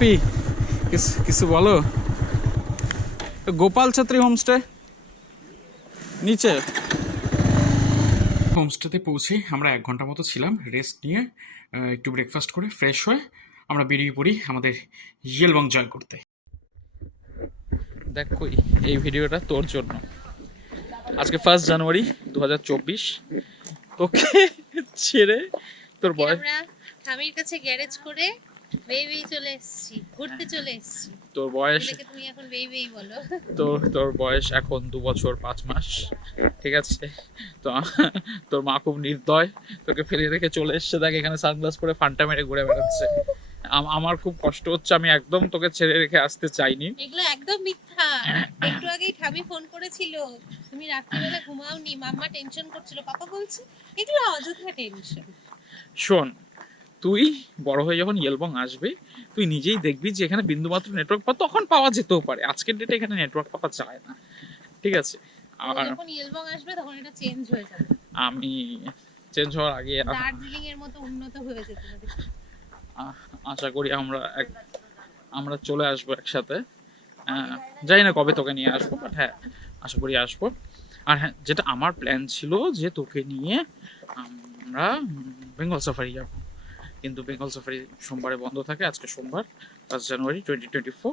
গোপী, কিছু বলো। গোপাল ছাত্রী হোমস্টে নিচে। হোমস্টেতে পৌঁছে আমরা 1 ঘন্টা মতো ছিলাম, রেস্ট নিয়ে একটু ব্রেকফাস্ট করে ফ্রেশ হয়ে আমরা বেরিয়ে পড়ি আমাদের ইয়েলবং জয় করতে। দেখ কই এই ভিডিওটা তোর জন্য। আজকে 1 জানুয়ারি 2024, তোকে ছেড়ে তোর বয় আমরা ঠামির কাছে গ্যারেজ করে বেবি চলে এসেছি, ঘুরতে চলে এসেছি। তোর বয়স, তুমি এখন বেবি বলো। তোর বয়স এখন 2 বছর 5 মাস, ঠিক আছে? তো তোর মা খুব নির্দয়, তোকে ফেলে রেখে চলে এসছে। দেখ এখানে সানগ্লাস পরে ফান্টা মেরে ঘুরে বেড়াচ্ছে। আমার খুব কষ্ট হচ্ছে, আমি একদম তোকে ছেড়ে রেখে আসতে চাইনি। এগুলো একদম মিথ্যা। একটু আগেই ঠামি ফোন করেছিল, তুমি রাত্রিবেলা ঘুমাওনি, মাম্মা টেনশন করছিল। পাপা বলছে এগুলো অযথা টেনশন। শোন, তুই বড় হয়ে যখন ইয়েলবং আসবে, তুই নিজেই দেখবি যে এখানে বিন্দুমাত্র নেটওয়ার্ক তখন পাওয়া যেতেও পারে। আজকের ডেটে এখানে নেটওয়ার্ক পাওয়া যায় না, ঠিক আছে? আর যখন ইয়েলবং আসবে তখন এটা চেঞ্জ হয়ে যাবে। আমি চেঞ্জ হওয়ার আগে দার্জিলিং এর মতো উন্নত হয়ে যেতে পারে। আশা করি আমরা চলে আসবো একসাথে। জানি না কবে তোকে নিয়ে আসবো, বাট হ্যাঁ আশা করি আসবো। আর হ্যাঁ, যেটা আমার প্ল্যান ছিল যে তোকে নিয়ে আমরা বেঙ্গল সাফারি যাবো, কিন্তু বেঙ্গল সাফারি সোমবারে বন্ধ থাকে। আজকে সোমবার 1 জানুয়ারি 2024,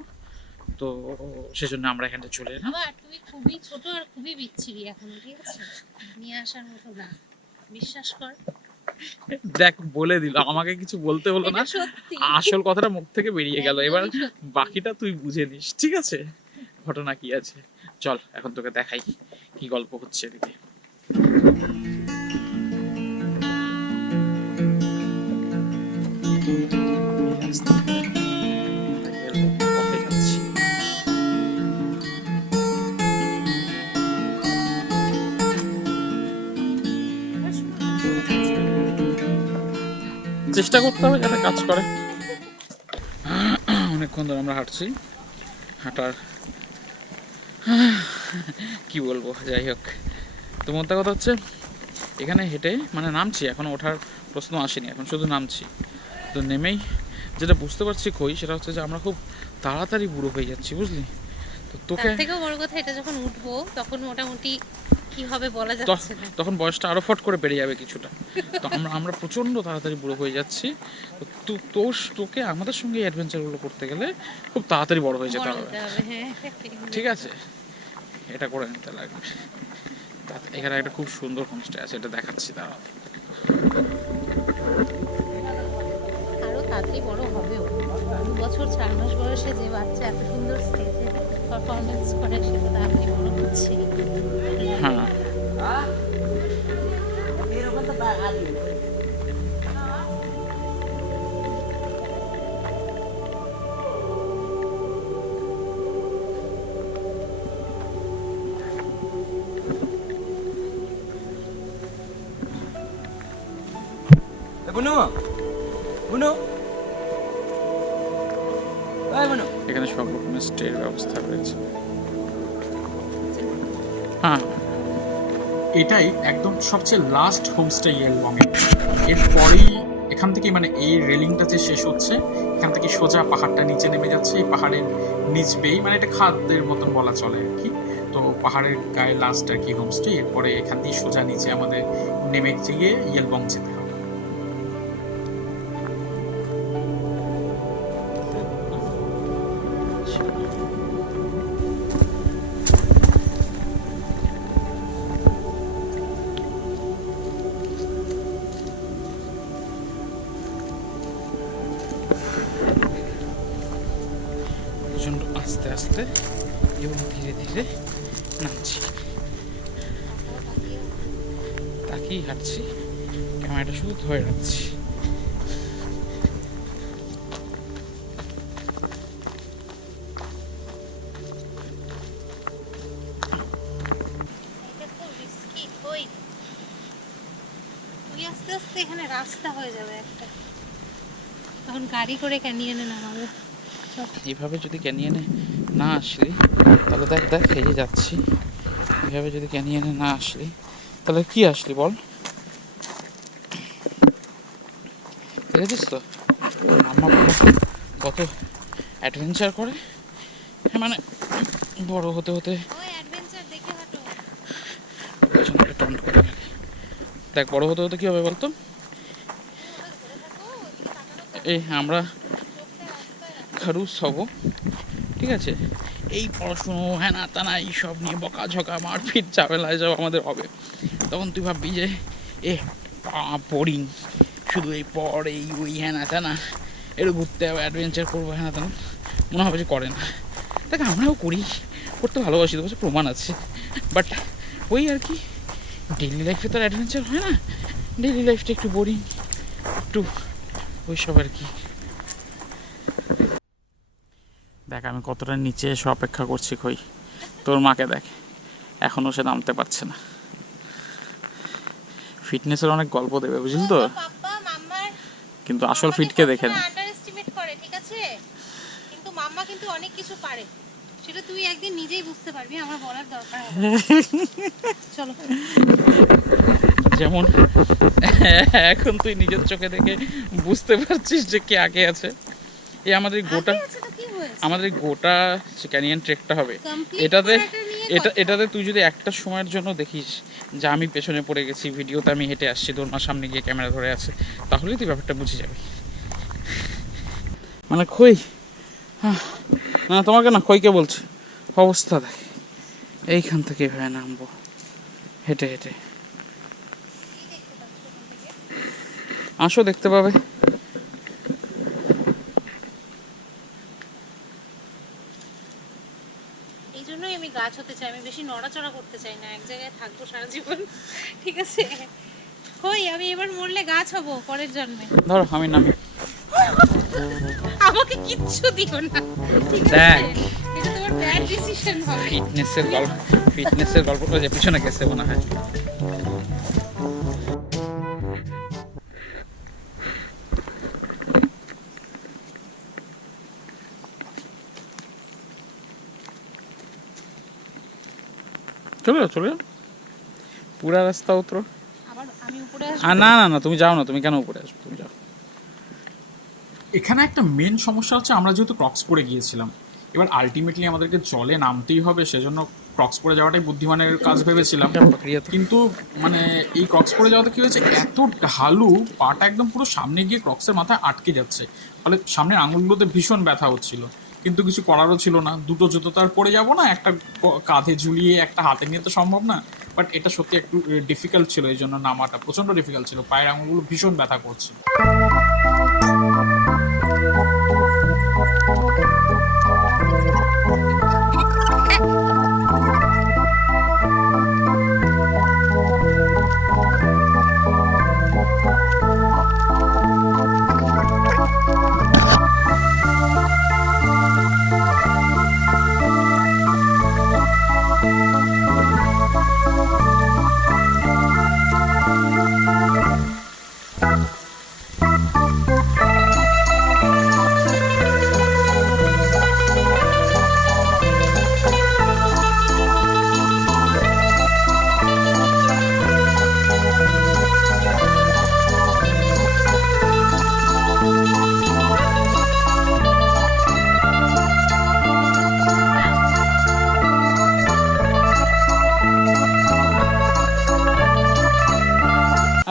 তো সেজন্য আমরা এখানে চলে এলাম। তুমি খুবই ছোট আর খুবই বিচ্ছিরি এখন, ঠিক আছে? নিয়ে আসার মতো না, বিশ্বাস কর। দেখ বলে দিল, আমাকে কিছু বলতে হলো না, আসল কথাটা মুখ থেকে বেরিয়ে গেল। এবার বাকিটা তুই বুঝে নিস, ঠিক আছে? ঘটনা কি আছে, চল এখন তোকে দেখাই কি গল্প হচ্ছে এদিকে। চেষ্টা করতে হবে যাতে কাজ করে। অনেকক্ষণ ধরে আমরা হাঁটছি, হাঁটার কি বলবো, যাই হোক। তো মোদ্দা কথা হচ্ছে এখানে হেঁটে মানে নামছি, এখনো ওঠার প্রশ্ন আসেনি, এখন শুধু নামছি। তো নেমেই যেটা বুঝতে পারছি সেটা হচ্ছে যে আমরা খুব তাড়াতাড়ি বুড়ো হয়ে যাচ্ছি, বুঝলি? তো তোকে থেকেও বড় কথা, এটা যখন উঠবো তখন মোটামুটি কি হবে বলা যাচ্ছে না, তখন বয়সটা আরো ফট করে বেড়ে যাবে কিছুটা। তো আমরা প্রচন্ড তাড়াতাড়ি বুড়ো হয়ে যাচ্ছি। তো তোকে আমাদের সঙ্গে অ্যাডভেঞ্চার গুলো করতে গেলে খুব তাড়াতাড়ি বড় হয়ে যেতে হবে, ঠিক আছে? এটা করে নিতে লাগবে। এখানে একটা খুব সুন্দর হোমস্টে আছে, এটা দেখাচ্ছি, দাঁড়াও। আরো তাড়াতাড়ি বড় হবেও। 2 বছর 4 মাস বয়সে যে বাচ্চা এত সুন্দর স্টেজে পারফরমেন্স করে, সেটা তাড়াতাড়ি বড় হচ্ছে। হ্যাঁ, এখানে সব রকমের স্টের ব্যবস্থা রয়েছে। হ্যাঁ, এটাই একদম সবচেয়ে লাস্ট হোমস্টে ইয়েলবং এর। এরপরেই এখান থেকে মানে এই রেলিংটা যে শেষ হচ্ছে, এখান থেকে সোজা পাহাড়টা নিচে নেমে যাচ্ছে। এই পাহাড়ের নিচ বেয়ে মানে এটা খাদের মতন বলা চলে আর কি। তো পাহাড়ের গায়ে লাস্ট আর কি হোমস্টে। এরপরে এখান থেকে সোজা নিচে আমাদের নেমে গিয়ে ইয়েলবং যেতে হবে। প্রচণ্ড আস্তে আস্তে এবং ধীরে ধীরে নামছি, তাকিয়ে হাঁটছি, ক্যামেরাটা শুধু ধরে রাখছি। আস্তে আস্তে এখানে রাস্তা হয়ে যাবে একটা, তখন গাড়ি করে ক্যানিয়নে নামাবো। এইভাবে যদি ক্যানিয়নে না আসলি তাহলে দেখ এই যে যাচ্ছি, এইভাবে যদি ক্যানিয়নে না আসলি তাহলে কি আসলি বল? দেখেছিস তো আমার কত অ্যাডভেঞ্চার করে, মানে বড় হতে হতে ওই অ্যাডভেঞ্চার দেখে হাঁটো। পেছনে একটা টন্ট করে ফেলে। দেখ বড় হতে হতে কী হবে বলতো, এই আমরা খারুস হব, ঠিক আছে, এই পড়াশুনো হ্যানা তানা এইসব নিয়ে বকাঝকা মারপিট ঝামেলায় সব আমাদের হবে। তখন তুই ভাববি যে এ বোরিং, শুধু এই পড় এই ওই হ্যানা তানা, একটু ঘুরতে হবে অ্যাডভেঞ্চার করবো হ্যানা তানা, মনে হবে যে করে না। দেখ আমরাও করি, করতে ভালোবাসি, তো বলছে প্রমাণ আছে, বাট ওই আর কি ডেইলি লাইফে তো আর অ্যাডভেঞ্চার হয় না, ডেইলি লাইফটা একটু বোরিং, একটু ওইসব আর কি। দেখ আমি কতটা নিচে এসে অপেক্ষা করছি কই, তোর মাকে দেখ এখনও সে নামতে পারছে না। ফিটনেসের অনেক গল্প দেবে বুঝলি তো, পাপা মাম্মার কিন্তু আসল ফিটকে দেখে না। আন্ডারএস্টিমেট করে, ঠিক আছে, কিন্তু মাম্মা কিন্তু অনেক কিছু পারে, সেটা তুই একদিন নিজেই বুঝতে পারবি, আমার বলার দরকার হবে না। চলো। যেমন এখন তুই নিজের চোখে দেখে বুঝতে পারছিস যে কে আগে আছে। এই আমাদের গোটা আগে আছে তো কি হয়েছে? আমাদের গোটা ক্যানিয়ন ট্রেকটা হবে Complete এটাতে। করাটা নিয়ে কথা। এটাতে তুই যদি একটা সময়ের জন্য দেখিস যে আমি পেছনে পড়ে গেছি, ভিডিওতে আমি হেঁটে আসছি, তোর মা সামনে গিয়ে ক্যামেরা ধরে আছে, তাহলেই তুই ব্যাপারটা বুঝে যাবি। মানে খই না তোমাকে না, খইকে বলছি, অবস্থা দেখ, এইখান থেকে এভাবে নামবো হেঁটে হেঁটে, আসো দেখতে পাবে। এই জন্যই আমি গাছ হতে চাই, আমি বেশি নড়াচড়া করতে চাই না, এক জায়গায় থাকবো সারা জীবন, ঠিক আছে। কই আমি এবার মরলে গাছ হব পরের জন্মে। ধরো আমি নামি, আমাকে কিচ্ছু দিও না, ঠিক দেখ। আছে, এটা তোমার ব্যাড ডিসিশন হবে। ফিটনেসের গল্পটা যে পিছনে গেছে মনে হয়। চলে যাও চলে যাও, পুরা রাস্তা উতরো। আবার আমি উপরে না না না তুমি যাও না, তুমি কেন উপরে আসবে, তুমি যাও। এখানে একটা মেন সমস্যা হচ্ছে আমরা যেহেতু ক্রক্স পরে গিয়েছিলাম, এবার আলটিমেটলি আমাদেরকে জলে নামতেই হবে, সেজন্য ক্রক্স পরে যাওয়াটাই বুদ্ধিমানের কাজ ভেবেছিলাম। কিন্তু মানে এই ক্রক্স পরে যাওয়াতে কি হয়েছে, এত ঢালু, পাটা একদম পুরো সামনে গিয়ে ক্রক্সের মাথায় আটকে যাচ্ছে, ফলে সামনের আঙুলগুলোতে ভীষণ ব্যথা হচ্ছিল। কিন্তু কিছু করারও ছিল না, দুটো জুতো তো আর পরে যাবো না, একটা কাঁধে ঝুলিয়ে একটা হাতে নিয়ে তো সম্ভব না। বাট এটা সত্যি একটু ডিফিকাল্ট ছিল, এই জন্য নামাটা প্রচণ্ড ডিফিকাল্ট ছিল, পায়ের আঙুলগুলো ভীষণ ব্যথা করছিল।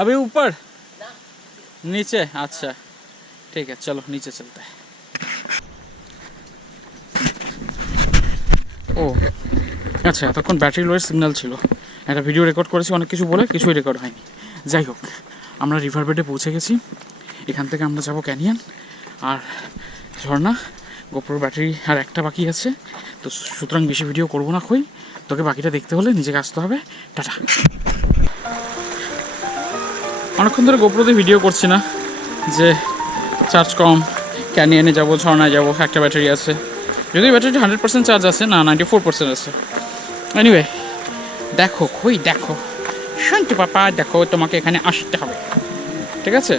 अभी ऊपर नीचे, अच्छा ठीक है चलो नीचे चलते हैं। ও আচ্ছা, এতক্ষণ ব্যাটারি লোয়ের সিগন্যাল ছিল, একটা ভিডিও রেকর্ড করেছি, অনেক কিছু বলে কিছুই রেকর্ড হয়নি। যাই হোক, আমরা রিভার বেডে পৌঁছে গেছি, এখান থেকে আমরা যাব ক্যানিয়ন আর ঝর্ণা। গোপ্রোর ব্যাটারি আর একটা বাকি আছে, তো সুতরাং বেশি ভিডিও করবো না। খই তোকে বাকিটা দেখতে হলে নিজেকে আসতে হবে। টাটা। অনেকক্ষণ ধরে গোপ্রোতে ভিডিও করছি না, যে চার্জ কম, ক্যানিয়নে যাবো, ঝর্ণায় যাবো, একটা ব্যাটারি আছে, যদি ব্যাটারিটা 100% চার্জ আছে, না 94% আছে। এনিওয়ে দেখো খই, দেখো শান্তি পাপা, দেখো তোমাকে এখানে আসতে হবে, ঠিক আছে।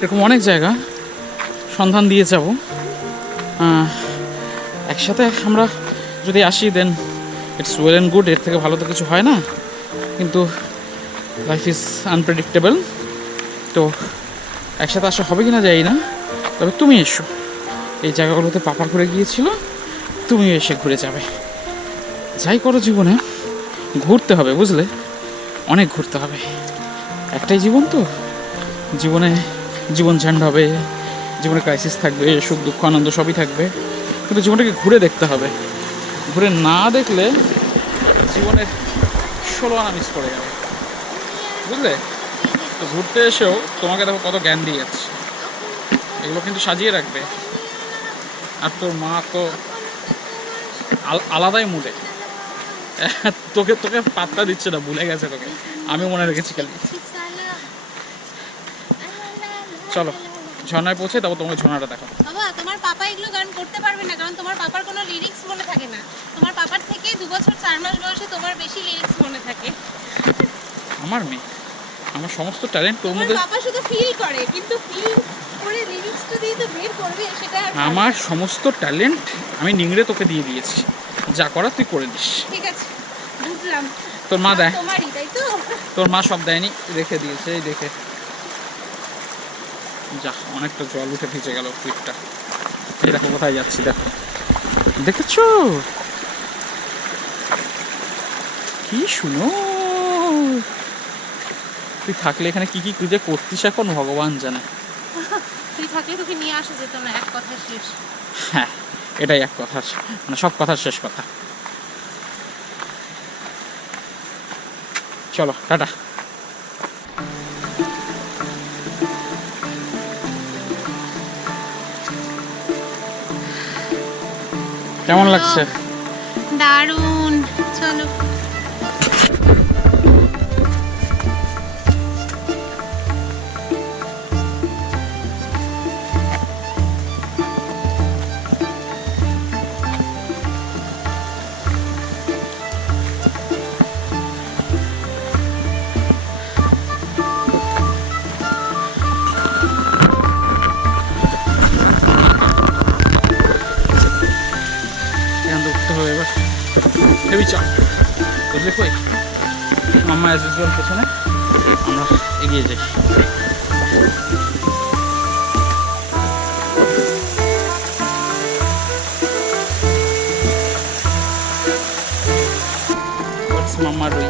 এরকম অনেক জায়গা সন্ধান দিয়ে যাব, একসাথে আমরা যদি আসি দেন ইটস ওয়েল অ্যান্ড গুড, এর থেকে ভালো তো কিছু হয় না, কিন্তু লাইফ ইজ আনপ্রেডিক্টেবল। তো একসাথে আসা হবে কি না জানি না, তবে তুমি এসো, এই জায়গাগুলোতে পাপা ঘুরে গিয়েছিল, তুমিও এসে ঘুরে যাবে। যাই করো জীবনে ঘুরতে হবে, বুঝলে? অনেক ঘুরতে হবে। একটাই জীবন তো, জীবনে জীবন ঝান্ড হবে, জীবনে ক্রাইসিস থাকবে, সুখ দুঃখ আনন্দ সবই থাকবে, কিন্তু জীবনটাকে ঘুরে দেখতে হবে। ঘুরে না দেখলে জীবনের 16 আনা মিস করে যাবে, বুঝলে? তো ঘুরতে এসেও তোমাকে দেখো কত জ্ঞান দিয়ে যাচ্ছে, এগুলো কিন্তু সাজিয়ে রাখবে। আর তোর মা তো আলাদাই মুডে, তোকে তোকে পাত্তা দিচ্ছে না, ভুলে গেছে তোকে। আমি মনে রেখেছি খালি। চলো ঝর্ণায় পৌঁছে, তারপর তোমাকে ঝর্ণাটা দেখো। বাবা, তোমার পাপা এগুলো গান করতে পারবে না, কারণ তোমার পাপার কোনো লিরিক্স মনে থাকে না। তোমার পাপার থেকে 2 বছর 4 মাস বয়সে তোমার বেশি লিরিক্স মনে থাকে। আমার মেয়ে, আমার সমস্ত ট্যালেন্ট তোর তোমার মধ্যে। পাপা শুধু ফিল করে, কিন্তু ফিল করে লিরিক্সটা দিয়ে তো বের করবে সেটা আর আমার সমস্ত ট্যালেন্ট আমি নিংড়ে তোকে দিয়ে দিয়েছি, যা করার তুই করে দিস। ঠিক আছে, বুঝলাম। তোর মা দেয়? তোমারই, তাই তো? তোর মা সব দেয়নি, রেখে দিয়েছে। এই দেখে যা, অনেকটা জল উঠে ভিজে গেল ক্লিপটা। এই দেখো কোথায় যাচ্ছি, দেখো, দেখেছো কি শুনো? তুই থাকলে এখানে কি কি খুঁজে করতিস এখন ভগবান জানে। তুই থাকলে তোকে নিয়ে আসা যেত না, এক কথা শেষ। হ্যাঁ, এটাই এক কথা, মানে সব কথার শেষ কথা। চলো টাটা। কেমন লাগছে? দারুণ। চলো। এখান থেকে উঠতে হবে এবার, হেভি চাপ। বুঝলে কই মাম্মা অ্যাজ ইউজুয়াল পেছনে, আমরা এগিয়ে যাই। মাম্মা রুই।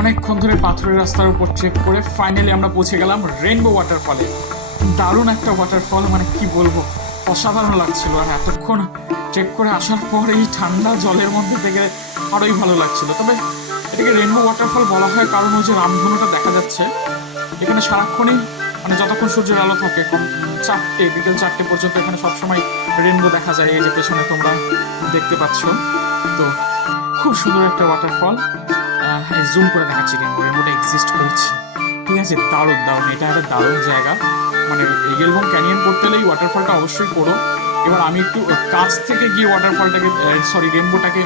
অনেকক্ষণ ধরে পাথরের রাস্তার উপর ট্রেক করে ফাইনালি আমরা পৌঁছে গেলাম রেইনবো ওয়াটারফলে। দারুণ একটা ওয়াটারফল, মানে কি বলবো, অসাধারণ লাগছিল। আর এতক্ষণ ট্রেক করে আসার পর এই ঠান্ডা জলের মধ্যে থেকে আরোই ভালো লাগছিল। তবে এটাকে রেইনবো ওয়াটারফল বলা হয় কারণ ওই যে রামধনুটা দেখা যাচ্ছে এখানে সারাক্ষণই, মানে যতক্ষণ সূর্যের আলো থাকে, বিকেল 4টে পর্যন্ত এখানে সবসময় রেইনবো দেখা যায়। এই যে পেছনে তোমরা দেখতে পাচ্ছ, তো খুব সুন্দর একটা ওয়াটারফল। জুম করে দেখাচ্ছি, রেইনবোটা এক্সিস্ট করছে, ঠিক আছে? দারুণ দারুণ, এটা একটা দারুণ জায়গা। মানে রিগেলবন ক্যানিয়ন করতে হলে এই ওয়াটারফলটা অবশ্যই করো। এবার আমি একটু কাছ থেকে গিয়ে ওয়াটারফলটাকে, রেইনবোটাকে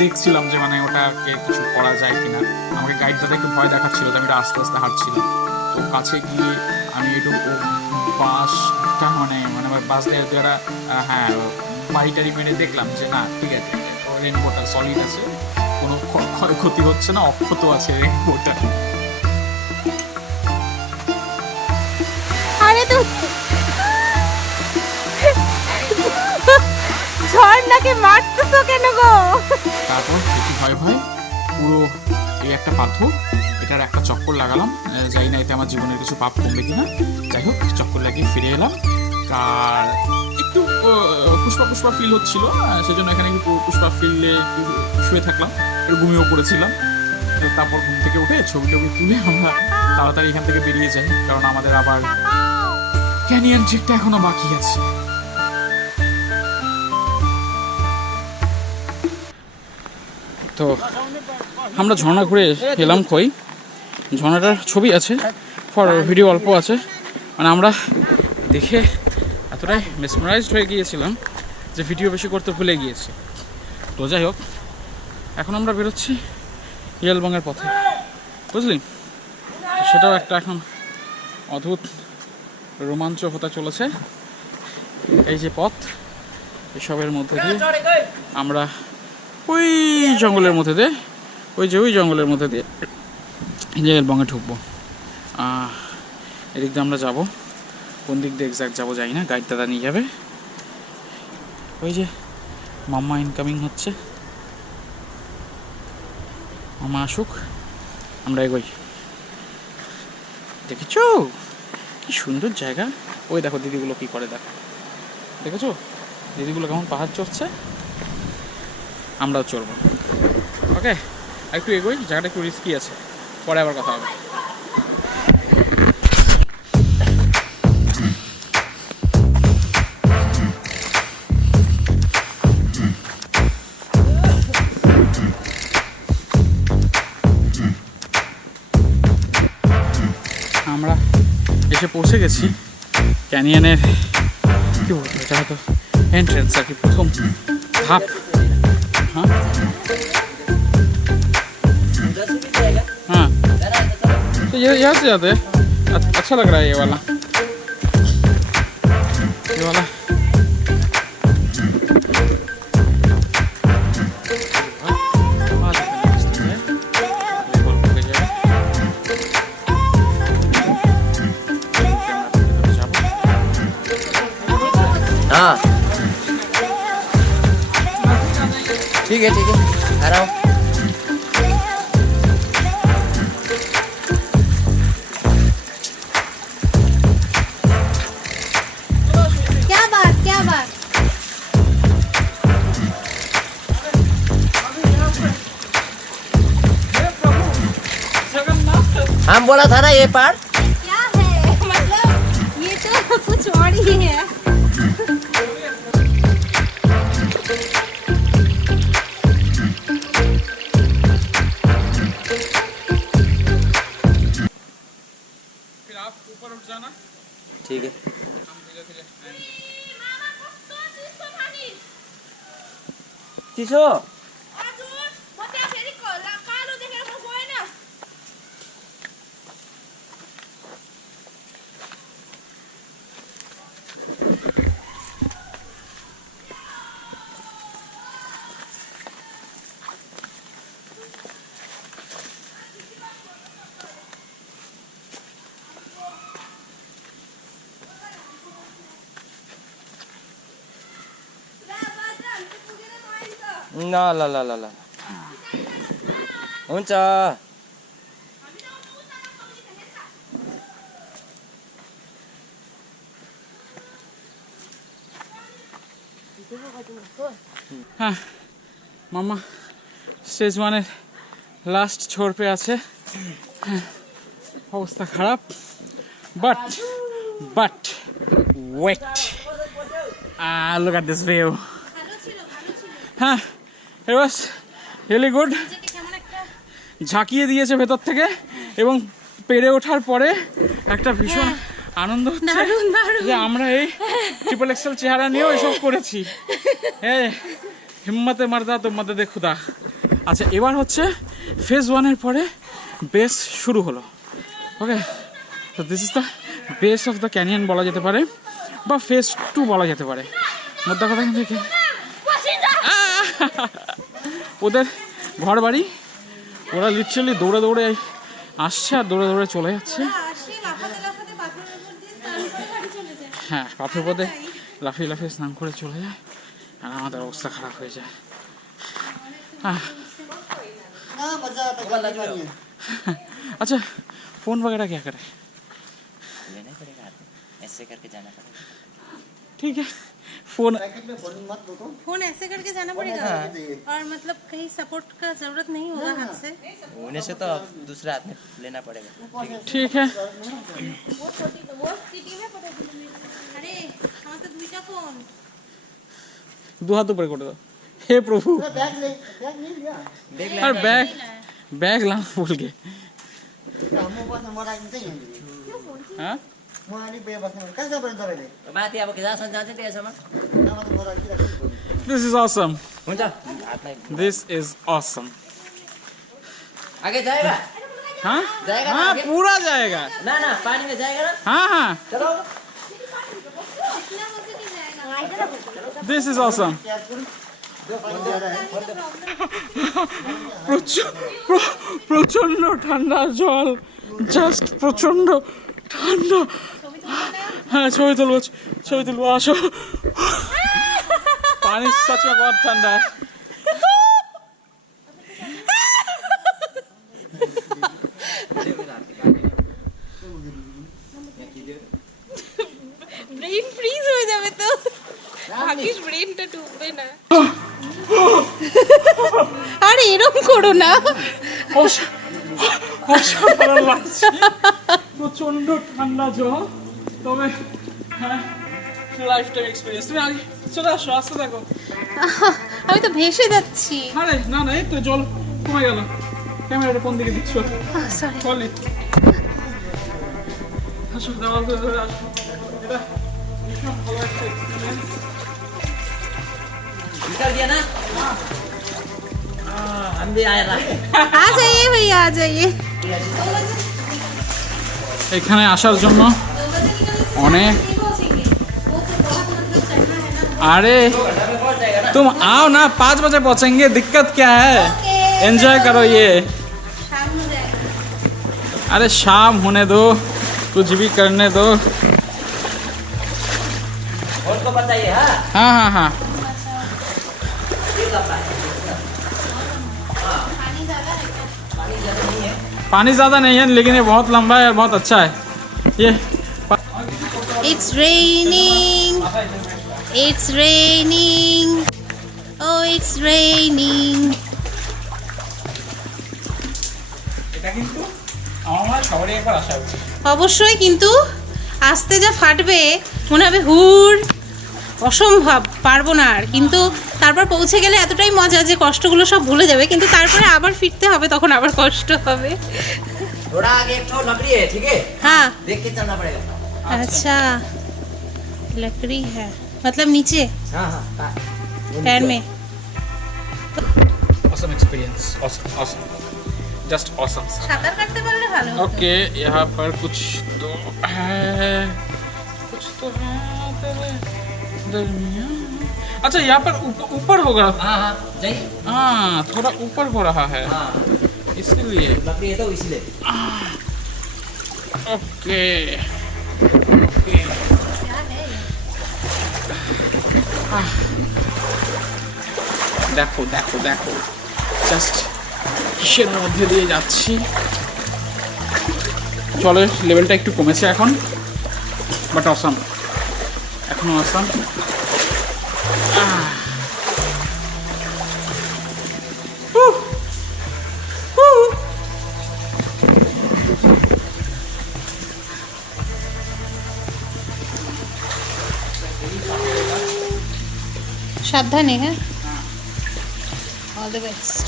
দেখছিলাম যে মানে ওটাকে কিছু করা যায় কিনা। আমাকে গাইডটাতে একটু ভয় দেখাচ্ছিল, তো আমি এটা আস্তে আস্তে হাঁটছিলাম। তো কাছে গিয়ে আমি একটু বাসটা মানে মানে বাস দেওয়ার দ্বারা হ্যাঁ বাড়িটারি মেরে দেখলাম যে না ঠিক আছে, রেইনবোটা সলিড আছে, কোনো ক্ষয়ক্ষতি হচ্ছে না, অক্ষত আছে রেইনবোটা। আরে তো ঝর্ণাকে মারতেছো কেন গো? তারপর একটু ভয় ভয় পুরো এই একটা পাথর, এটার একটা চক্কর লাগালাম। জানি না এতে আমার জীবনের কিছু পাপ কমবে কিনা, যাই হোক চক্কর লাগিয়ে ফিরে এলাম। আর একটু পুষ্পা পুষ্পা ফিল হচ্ছিল, সেজন্য এখানে একটু পুষ্পা ফিলে একটু শুয়ে থাকলাম, একটু ঘুমিয়েও পড়েছিলাম। তারপর ঘুম থেকে উঠে ছবি টবি তুলে আমরা তাড়াতাড়ি এখান থেকে বেরিয়ে যাই, কারণ আমাদের আবার ক্যানিয়ন ট্রেকটা এখনো বাকি আছে। তো আমরা ঝর্ণা ঘুরে এলাম। কই ঝর্ণাটার ছবি আছে, ফর ভিডিও অল্প আছে। মানে আমরা দেখে এতটাই মেসমারাইজড হয়ে গিয়েছিলাম যে ভিডিও বেশি করতে ভুলে গিয়েছি। তো যাই হোক, এখন আমরা বেরোচ্ছি রিয়েলবঙ্গের পথে, বুঝলি? তো সেটাও একটা এখন অদ্ভুত রোমাঞ্চ হতে চলেছে। এই যে পথ, এসবের মধ্যে দিয়ে আমরা ওই জঙ্গলের মধ্যে দিয়ে ওই জঙ্গলের মধ্যে দিয়ে বঙ্গে ঢুকবো। এদিক দিয়ে আমরা যাবো, কোন দিক দিয়ে এক্সাক্ট যাবো জানি না, গাইড দাদা নিয়ে যাবে। ওই যে মাম্মা ইনকামিং হচ্ছে, মামা আসুক, আমরা এগোই। দেখেছো কি সুন্দর জায়গা? ওই দেখো দিদিগুলো কি করে, দেখেছো দিদিগুলো কেমন পাহাড় চড়ছে, আমরাও চড়বো। ওকে, একটু এগোই, জায়গাটা একটু রিস্কি আছে, পরে আবার কথা হবে। আমরা এসে পৌঁছে গেছি ক্যানিয়নের, কি বলবো, এটা হয়তো এন্ট্রেন্স আর কি, প্রথম ধাপ। हाँ हाँ, तो ये यहाँ से जाते हैं। अच्छा लग रहा है ये वाला। हाँ ठीक है आ रहा हूँ। क्या बात हम बोला था ना ये पार्ट। क्या है, मतलब ये तो कुछ और ही है। फिर आप ऊपर उठ जाना, ठीक है। हम धीरे-धीरे आएंगे। चिसो ल ल ल ल ल हुन्छ। হ্যাঁ মামা স্টেজ 1-এর লাস্ট ছোড় আছে, অবস্থা খারাপ, but wait, look at this view. হ্যাঁ, it was really good. ঝাঁকিয়ে দিয়েছে ভেতর থেকে, এবং পেরে ওঠার পরে একটা ভীষণ আনন্দ হচ্ছে যে আমরা এই ট্রিপল এক্সেল চেহারা নিয়েও এসব করেছি। হ্যাঁ, হিম্মতে মারদা তো মদদে খুদা। আচ্ছা, এবার হচ্ছে ফেজ 1-এর পরে বেস শুরু হলো। ওকে, তো this is the base of the canyon বলা যেতে পারে, বা ফেজ 2 বলা যেতে পারে। মোদ্দা কথা থেকে ওদের ঘর বাড়ি, ওরা লিটারালি দৌড়ে দৌড়ে আসছে আর দৌড়ে দৌড়ে চলে যাচ্ছে। হ্যাঁ, পাথর পথে লাফিয়ে লাফিয়ে স্নান করে চলে যায়, আর আমাদের অবস্থা খারাপ হয়ে যায়। अच्छा, फोन वगैरह क्या करें? लेना पड़ेगा, ऐसे करके जाना पड़ेगा। ठीक है, फोन ऐसे करके जाना पड़ेगा। और मतलब कहीं सपोर्ट का जरूरत नहीं होगा हाथ से, होने से तो दूसरा हाथ में लेना पड़ेगा। ठीक है। अरे আমার তো দুইটা ফোন। दो हाथ ऊपर कर दो। हे प्रभु, और बैग ला बोल के। हाँ, माथि अब जहाँसम्म जान्छ त्यहाँसम्म this is awesome. हुन्छ। हातलाई This is awesome. आगे जाएगा। हाँ जाएगा ना हाँ, आगे? पूरा जाएगा। ना ना पानी में जाएगा ना। हाँ हाँ, चलो इतना मुझे नहीं जाएगा। This is awesome. প্রচন্ড ঠান্ডা জল, জাস্ট প্রচন্ড ঠান্ডা। হ্যাঁ ছবি তুলবো আসো। পানি সচ में बहुत ठंडा है। ব্রেন ফ্রিজ হয়ে যাবে তো, ভাগ্যিস ব্রেনটা ডুববে না। আরে এরকম করো না। অসাধারণ লাগছে, প্রচন্ড ঠান্ডা জল, তবে হ্যাঁ লাইফ টাইম এক্সপিরিয়েন্স। তুমি আগে চলে আসো, আসতে দেখো। আমি তো ভেসে যাচ্ছি। আরে না এই তো জল কমে গেল। ক্যামেরাটা কোন দিকে দিচ্ছ? সরি। চলি আসো, দেওয়াল ধরে আসো। এটা ভীষণ ভালো একটা এক্সপিরিয়েন্স। निकल दिया ना हम भी आए रहा आ जाइए भैया, आ जाइए। এখানে আসার জন্য অনেক, अरे तुम आओ ना, 5 बजे पहुंचेंगे, दिक्कत क्या है? एंजॉय करो ये। अरे शाम होने दो, कुछ भी करने दो। और को बताइए हाँ हाँ हाँ हाँ पानी ज़्यादा नहीं है, लेकिन ये बहुत लंबा है और बहुत अच्छा है ये। It's raining. It's raining. Oh, it's raining. এটা কিন্তু আমার মনে হয় সবারই একবার আসা উচিত। অবশ্যই, কিন্তু আসতে যা ফাটবে মনে হবে হুর, অসম্ভব, পারবো না আর। কিন্তু তারপর পৌঁছে গেলে এতটাই মজা যে কষ্টগুলো সব ভুলে যাবে, কিন্তু তারপরে আবার ফিরতে হবে, তখন আবার কষ্ট হবে। थोड़ा आगे एक ठो लकड़ी है ठीक है हाँ, देख के चलना पड़ेगा अच्छा लकड़ी है, मतलब नीचे हाँ हाँ पैर में। awesome experience, awesome just awesome। সাঁতার কাটতে পারলে ভালো হতো। ओके यहाँ पर कुछ तो है, कुछ तो है तेरे दरमियान। अच्छा यहाँ पर ऊपर होगा। हाँ हाँ जाइए हाँ थोड़ा ऊपर हो रहा है हाँ इसलिए। लकड़ी है तो इसलिए ओके ओके দেখো দেখো দেখো জাস্ট কিসের মধ্যে দিয়ে যাচ্ছি। জলের লেভেলটা একটু কমেছে এখন, বাট অসাম, এখনো অসাম। সাবধানে, হ্যাঁ, অল দ্য বেস্ট।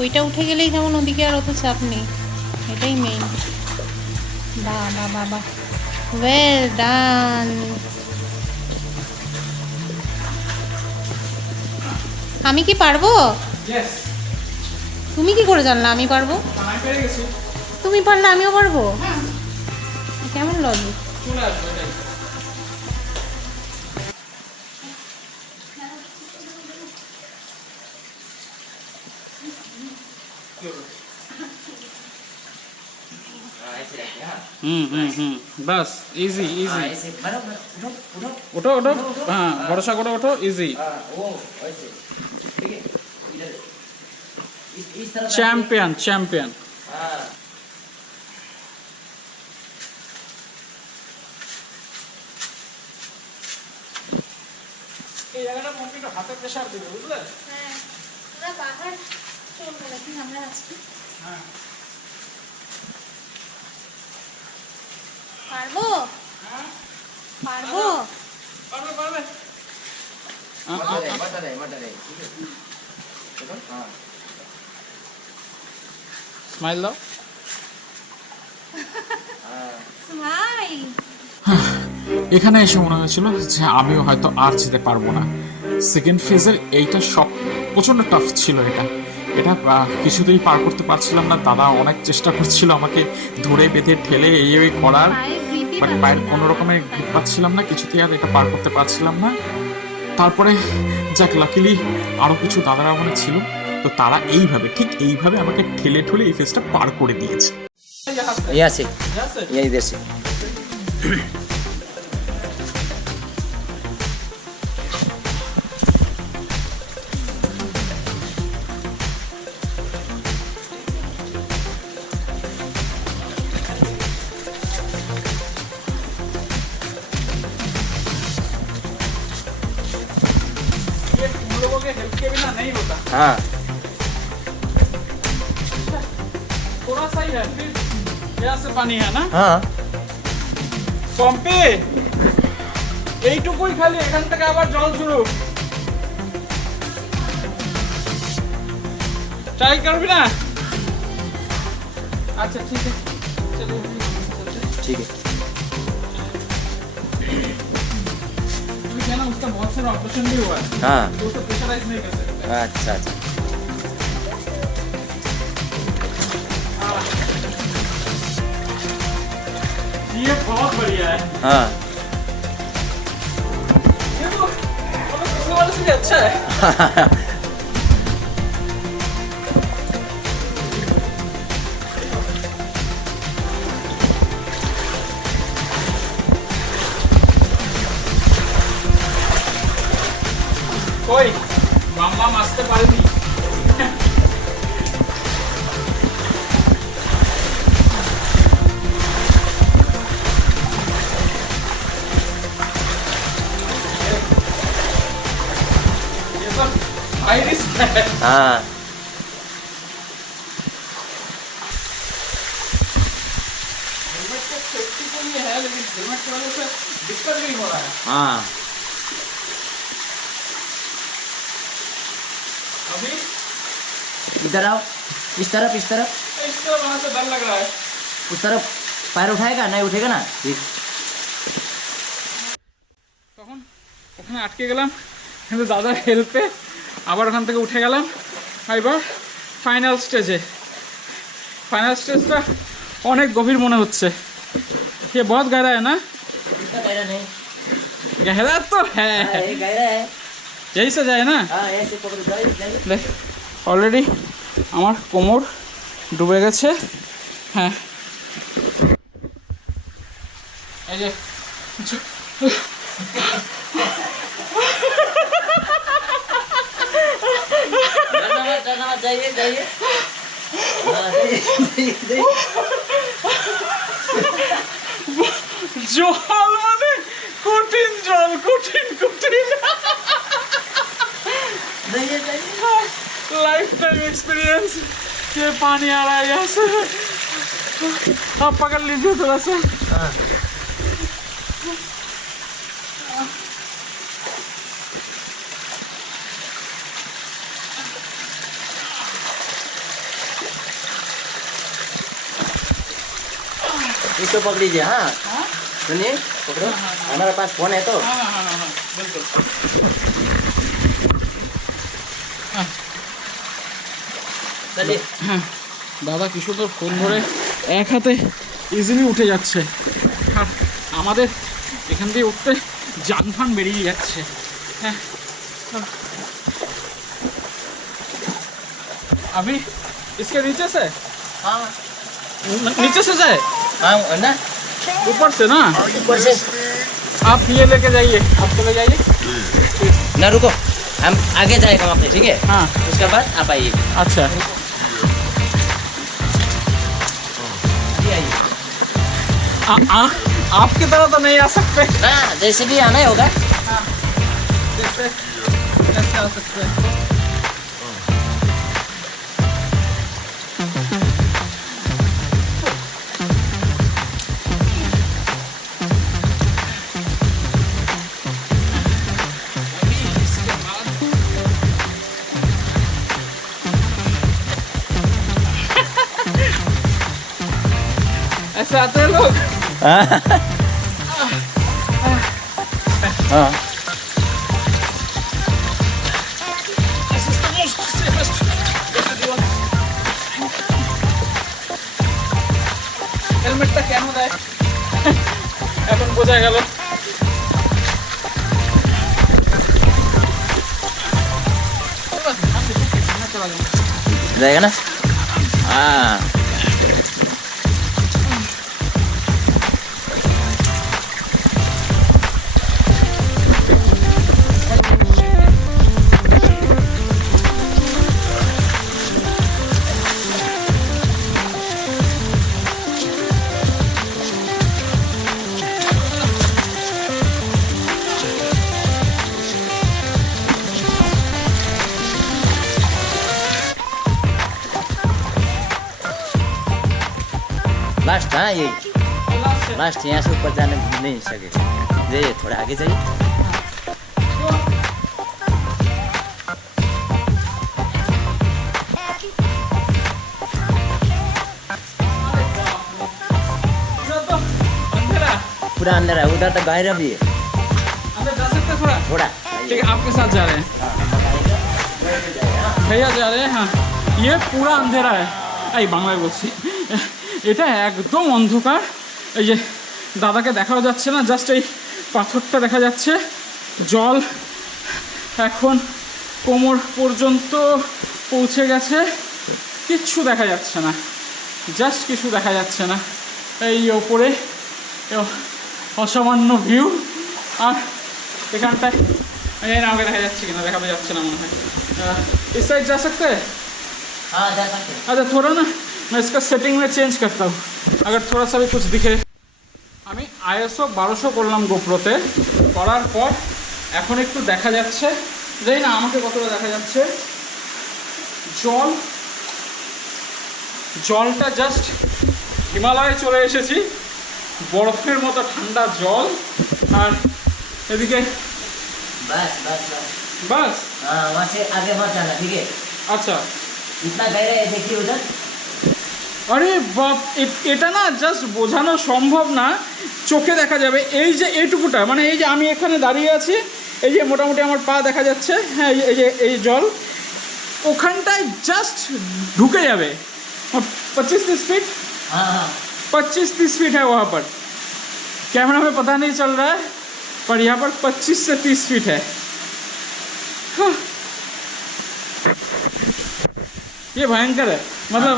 ওইটা উঠে গেলেই যেমন ওদিকে আর অত চাপ নেই, এটাই মেইন। বাহ বাহ বাহ বাহ, ওয়েল ডান। আমি কি পারবো? ইয়েস তুমি কি করে জানলা আমি পারবো? আমি পেরে গেছি, তুমি পারলে আমিও পারবো? কেমন লজিক? চলে আসবো এটাই। ऐसे रखिए हाँ बस इजी हाँ, इजी। ऐसे मारो मारो उठो उठो ওঠো ওঠো, হ্যাঁ ভরসা করো, ওঠো, ইজি। हाँ वो ऐसे ठीक है इधर इस तरफ চ্যাম্পিয়ন চ্যাম্পিয়ন। हाँ এই জায়গাটা কমপ্লিট হাতে প্রেসার দিবে, বুঝলে? হ্যাঁ, তোরা বাহার চলবে নাকি আমরা আজকে? হ্যাঁ পারবো? পারবো? পারবে পারবে। मटर है ठीक है चलो हाँ স্মাইল দাও। हाँ স্মাইল। এখানে এসে মনে হয়েছিল যে আমিও হয়তো আর যেতে পারবো না। সেকেন্ড ফেজের এইটা সব প্রচণ্ড টাফ ছিল। এটা কিছুতেই পার করতে পারছিলাম না। দাদা অনেক চেষ্টা করছিল আমাকে ধরে বেঁধে ঠেলে এই করার। ভাই প্রীতি বাট পায়ের কোনো রকমের গ্রিপ পাচ্ছিলাম না, কিছুতেই আর এটা পার করতে পারছিলাম না। তারপরে যাক লাকিলি আরও কিছু দাদারা ওখানে ছিল, তো তারা ঠিক এইভাবে আমাকে ঠেলে ঠেলে এই ফেসটা পার করে দিয়েছে। यहाँ से यहाँ इधर से ये तुम लोगों के हेल्प के बिना नहीं होता। हाँ थोड़ा सा ही है, फिर यहाँ से पानी है ना हाँ পম্পে এইটুকুই খালি, এখান থেকে আবার জল শুরু। ট্রাই করবি না? अच्छा ठीक है चलो ठीक है अभी क्या ना उसका बहुत सारा ऑपरेशन भी हुआ है, हाँ तो उसे प्रेशराइज नहीं कर सकते। अच्छा अच्छा ये बहुत बढ़िया है, हाँ ये तो पिछले वाले से भी अच्छा है। কই মাম্মা আসতে পারেনি। ये सब हाई रिस्क है। हाँ हेलमेट का सेफ्टी के लिए है, लेकिन हेलमेट की वजह से दिक्कत नहीं हो रहा है। हाँ अभी इधर आओ इस तरफ इस तरह वहां से डर लग रहा है। उस तरफ पैर उठाएगा नहीं उठेगा ना ठीक তখন ওখানে আটকে গেলাম, কিন্তু দাদার হেল্পে আবার ওখান থেকে উঠে গেলাম। এবার ফাইনাল স্টেজটা অনেক গভীর মনে হচ্ছে। ये बहुत गहरा है ना? इतना गहरा नहीं गहरा तो है, हाँ, ये गहरा है यही से जाए ना। हाँ ऐसे पकड़ो जाइए जाइए দেখ অলরেডি আমার কোমর ডুবে গেছে। হ্যাঁ এই যে डरना मत जाइए जाइए हाँ, जाइए जाइए জল মানে কঠিন জল, কঠিন जाइए जाइए लाइफ टाइम एक्सपीरियंस। ये पानी आ रहा है यहाँ से, आप पकड़ लीजिए थोड़ा सा। हाँ इसको पकड़ीजिए हाँ सुनिए पकड़ो हमारे पास फोन है तो हाँ बिल्कुल। चलिए হ্যাঁ দাদা কি সুন্দর ফোন ধরে এক হাতে ইজিলি উঠে যাচ্ছে, আর আমাদের এখান দিয়ে উঠতে জানফান বেরিয়ে যাচ্ছে। হ্যাঁ अभी इसके नीचे से हाँ नीचे से जाए, हाँ ना ऊपर से ना। ऊपर से आप ये लेके जाइए, आप चले जाइए। ना रुको हम आगे जाएगा वहाँ पे ठीक है हाँ उसके बाद आप आइए अच्छा अभी आइए आपकी तरह तो नहीं आ सकते। ना जैसे भी आना ही होगा कैसे आ सकते हैं? ऐसे आते हैं लोग। हाँ हेलमेट केन এখন বোঝা গেল। जाएगा ना? हाँ लास्ट, हाँ ये लास्ट, यहाँ से ऊपर जाने नहीं सके। जाइए थोड़ा आगे जाइए। पूरा अंदर है, उधर तो गहरा भी है। अंदर जा सकते हैं थोड़ा? थोड़ा ठीक है, आपके साथ जा रहे हैं। भैया जा रहे हैं। हाँ, ये पूरा अंधेरा है। এই বাংলায় বলছি, এটা একদম অন্ধকার। এই যে দাদাকে দেখাও যাচ্ছে না, জাস্ট এই পাথরটা দেখা যাচ্ছে। জল এখন কোমর পর্যন্ত পৌঁছে গেছে, কিচ্ছু দেখা যাচ্ছে না, জাস্ট কিছু দেখা যাচ্ছে না। এই ওপরে অসামান্য ভিউ। আর এখানটায় আমি জানি না আমাকে দেখা যাচ্ছে কিনা, দেখাতে যাচ্ছে না মনে হয়। इस साइड जा सकते हैं? हाँ जा सकते हैं। अच्छा थोड़ा ना मैं इसका सेटिंग में चेंज करता हूँ, अगर थोड़ा सा भी कुछ दिखे। আমি ISO 1200 করলাম গোপ্রোতে, করার পর এখন একটু দেখা যাচ্ছে, জানি না আমাকে কতটা দেখা যাচ্ছে। জলটা জাস্ট হিমালয়ে চলে এসেছি, বরফের মতো ঠান্ডা জল। আর এদিকে बस बस बस। বাস। हाँ वहाँ से आगे मत जाना, ठीक है? আচ্ছা, इतना गहरा है, देखिए उधर। আরে বাপ, এটা না জাস্ট বোঝানো সম্ভব না, চোখে দেখা যাবে। এই যে এইটুকুটা, মানে এই যে আমি এখানে দাঁড়িয়ে আছি, এই যে মোটামুটি আমার পা দেখা যাচ্ছে, হ্যাঁ এই যে এই জল ওখানটায় জাস্ট ঢুকে যাবে। 25-30 फीट, हाँ हाँ 25-30 फीट है वहाँ पर। कैमरा में पता नहीं चल रहा है, पर यहाँ पर 25 से 30 फीट है। हाँ। ये भयंकर है, मतलब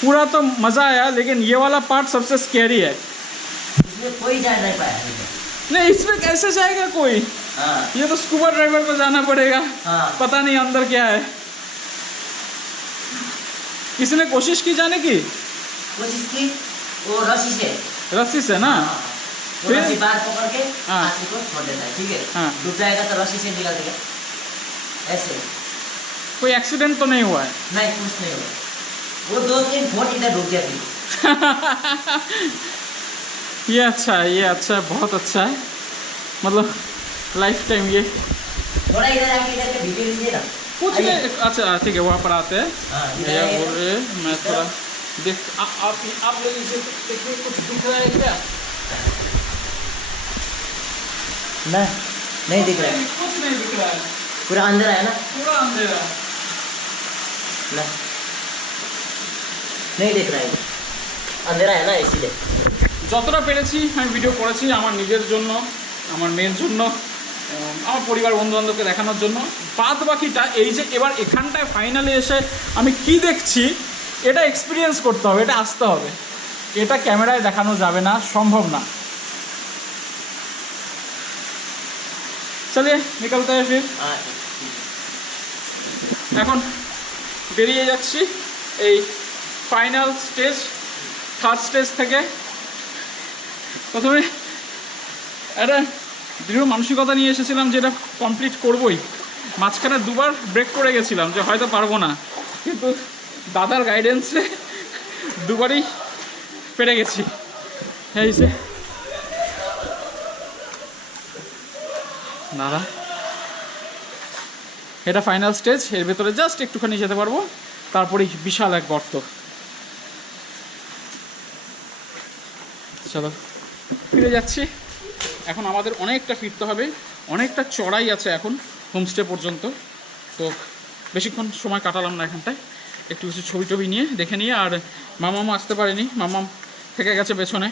पूरा तो मज़ा आया, लेकिन ये वाला पार्ट सबसे स्कैरी है। इसमें कोई जा नहीं पाया अभी तक। नहीं, इसमें कैसे जाएगा कोई? हाँ ये तो स्कूबा ड्राइवर को जाना पड़ेगा, हाँ पता नहीं अंदर क्या है। किसी ने कोशिश की जाने की? कोशिश की, वो रस्सी से। रस्सी से ना? हाँ, वो फिर? रस्सी बाहर पकड़ के हाँ। रस्सी को छोड़ देता है, ठीक है? हाँ। डूब जाएगा तो रस्सी से निकाल देगा, ऐसे। कोई एक्सीडेंट तो नहीं हुआ है? नहीं कुछ नहीं हुआ, वो 2-3 फुट इधर डूब गया फिर। ये अच्छा है, ये अच्छा है, बहुत अच्छा है, मतलब लाइफ टाइम ये थोड़ा इधर आके इधर के वीडियो लीजिए ना। कुछ आइए। नहीं। अच्छा ठीक है, वहाँ पर आते हैं। हाँ, इधर भैया आइए। बोल रहे हैं, मैं थोड़ा देख आप लोग इसे देखिए, कुछ दिख रहा है क्या? नहीं दिख रहा है, कुछ नहीं दिख रहा है, पूरा अंदर है ना। पूरा अंधेरा। ना नहीं दिख रहा है, अंधेरा है ना इसीलिए। যতটা পেরেছি আমি ভিডিও করেছি আমার নিজের জন্য, আমার মেয়ের জন্য, আমার পরিবার বন্ধুবান্ধবকে দেখানোর জন্য। বাদ বাকিটা এই যে এবার এখানটায় ফাইনালি এসে আমি কি দেখছি, এটা এক্সপিরিয়েন্স করতে হবে, এটা আসতে হবে, এটা ক্যামেরায় দেখানো যাবে না, সম্ভব না। চলিয়ে নিকলতে হয় ফির। हाँ এখন বেরিয়ে যাচ্ছি এই ফাইনাল স্টেজ, থার্ড স্টেজ থেকে। প্রথমে একটা দৃঢ় মানসিকতা নিয়ে এসেছিলাম যে এটা কমপ্লিট করবই, মাঝখানে দুবার ব্রেক করে গেছিলাম যে হয়তো পারবো না, কিন্তু দাদার গাইডেন্সে দুবারই পেরে গেছি। এই যে দাদা, এটা ফাইনাল স্টেজ, এর ভেতরে জাস্ট একটুখানি যেতে পারবো, তারপরেই বিশাল এক গর্ত। চলো ফিরে যাচ্ছি। এখন আমাদের অনেকটা ফিরতে হবে, অনেকটা চড়াই আছে এখন হোমস্টে পর্যন্ত, তো বেশিক্ষণ সময় কাটালাম না এখানটায়, একটু কিছু ছবি টবি নিয়ে দেখে নিয়ে। আর মামামও আসতে পারেনি, মামাম থেকে গেছে পেছনে,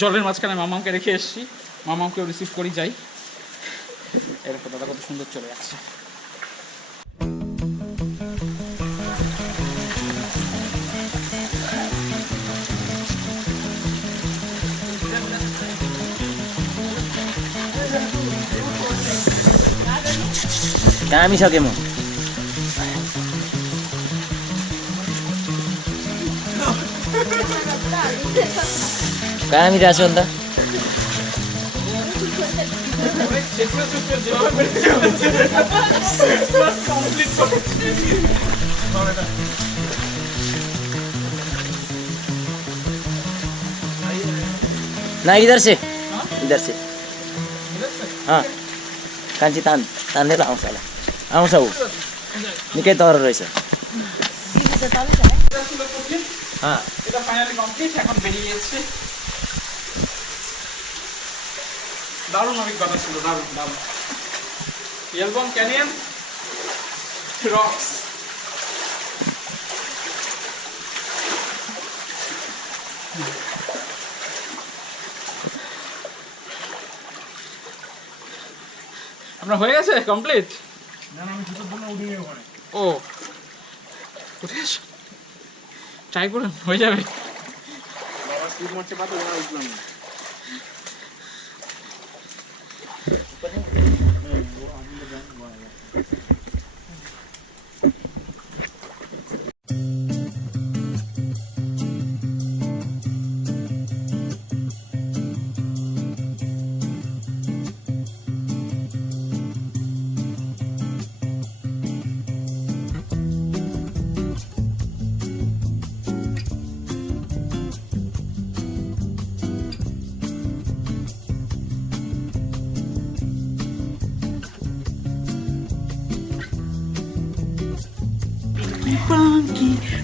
জলের মাঝখানে মামামকে রেখে এসেছি। মামাকেও রিসিভ করি যাই। এরকম দাদা কত সুন্দর চলে যাচ্ছে। Kami sa mo. Kami rason ta. ना इधर से हाँ कांची तान आउँछ होला आउँछ ऊ निकै तर रहेछ হ্যাঁ এটা ফাইনালি কমপ্লিট, এখন বেরিয়ে যাচ্ছে। দারুণ অভিজ্ঞতা ছিল, দারুণ দারুণ। Yelbong canyon rocks. আপনার হয়ে গেছে কমপ্লিট? ও উঠে এসো, ট্রাই করুন, হয়ে যাবে।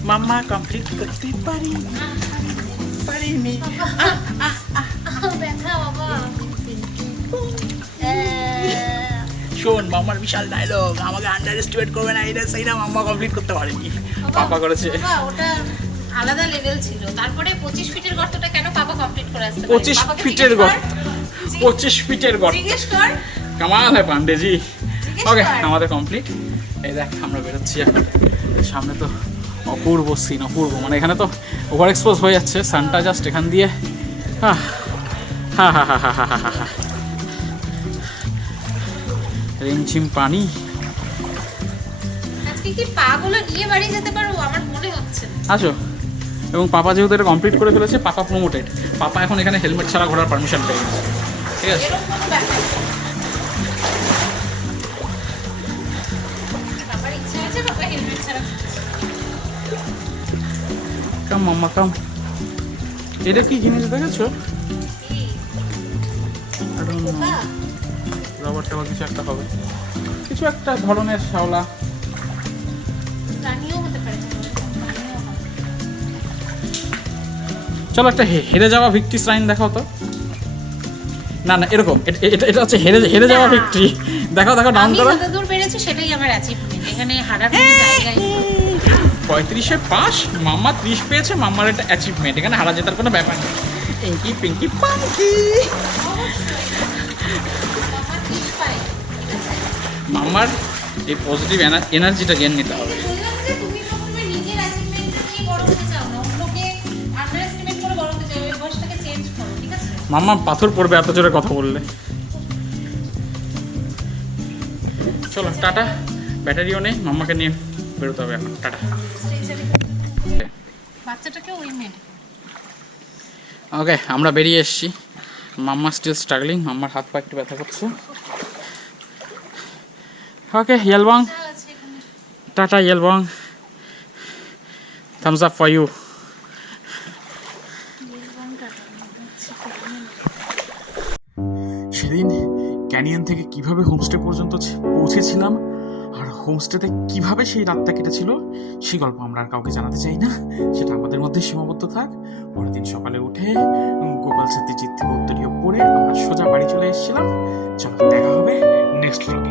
মামা কমপ্লিট করতে পারিনি। শোন, মামার বিশাল ডায়লগ, আমাকে আন্ডার এস্টিমেট করবে না, এটা সেই না, মামা কমপ্লিট করতে পারেনি, পাপা করেছে। ওটা আলাদা লেভেল ছিল। তারপরে 25 ফিটের গর্তটা কেন পাপা কমপ্লিট করে আসতে 25 ফিটের গর্ত, 25 ফিটের গর্ত, জিজ্ঞেস কর। কামাল হ্যাঁ পান্ডেজি। ওকে, আমাদের কমপ্লিট। এই দেখ আমরা বেরোচ্ছি এখন। সামনে তো অপূর্ব সিন, অপূর্ব, মানে এখানে তো ওভার এক্সপোজ হয়ে যাচ্ছে সানটা, জাস্ট এখান দিয়ে হা হা হা হা হা হা হা হা, রিমঝিম পানি। আজকে কি পাগুলো নিয়ে বাড়ি যেতে পারবো আমার মনে হচ্ছে। আসো। এবং পাপা যেহেতু এটা কমপ্লিট করে ফেলেছে, পাপা প্রমোটেড, পাপা এখন এখানে হেলমেট ছাড়া ঘোরার পারমিশন পেয়ে গেছে, ঠিক আছে? এরকম কোনো ব্যাপার না। বাবার ইচ্ছা আছে, বাবা হেলমেট ছাড়া কাম মাম্মা কাম। এটা কি জিনিস দেখেছো? রবার টবার কিছু একটা হবে, কিছু একটা ধরনের শ্যাওলা। প্রাণীও হতে পারে। চলো একটা হেরে যাওয়া ভিক্টরি সাইন দেখাও তো। না না, এরকম, এটা হচ্ছে হেরে যাওয়া ভিক্টরি। দেখাও দেখাও, ডাউন আমি করো। যত দূর পেরেছি সেটাই আমার অ্যাচিভমেন্ট। এখানে হারার কোনো জায়গাই নেই। 35-এ পাস, মাম্মা 30 পেয়েছে, মাম্মার একটা অ্যাচিভমেন্ট, এখানে হারা জেতার কোনো ব্যাপার নেই। পিঙ্কি পিঙ্কি পাঙ্কি। বাবা ঠিক পাই। মাম্মার এই পজিটিভ এনার্জিটা গেন নিতে হবে। বললাম যে তুমি প্রথমে নিজের অ্যাচিভমেন্ট নিয়ে বড় হতে চাও না, অন্যকে আন্ডার এস্টিমেট করে বড় হতে চাও। এই বয়সটাকে চেঞ্জ করো, ঠিক আছে? মাম্মা পাথর পড়বে এত জোরে কথা বললে। চলো টাটা, ব্যাটারিও নেই, মাম্মাকে নিয়ে বেরোতে হবে এখন, টাটা। বাচ্চাটাকে ওই মেয়ে। ওকে, আমরা বেরিয়ে এসেছি। মাম্মা স্টিল স্ট্রাগলিং, মাম্মার হাত পা একটু ব্যথা করছে। Okay Yelbong, tata Yelbong, thumbs up for you. সেদিন ক্যানিয়ন থেকে কিভাবে হোমস্টে পর্যন্ত পৌঁছেছিলাম আর হোমস্টেতে কিভাবে সেই রাতটা কেটেছিল সেই গল্প আমরা আর কাউকে জানাতে চাই না, সেটা আমাদের মধ্যে সীমাবদ্ধ থাক। পরের দিন সকালে উঠে গোপাল সত্যজিৎ থেকে উত্তরীয় পড়ে আমরা সোজা বাড়ি চলে এসেছিলাম। চলো দেখা হবে নেক্সট ব্লগে।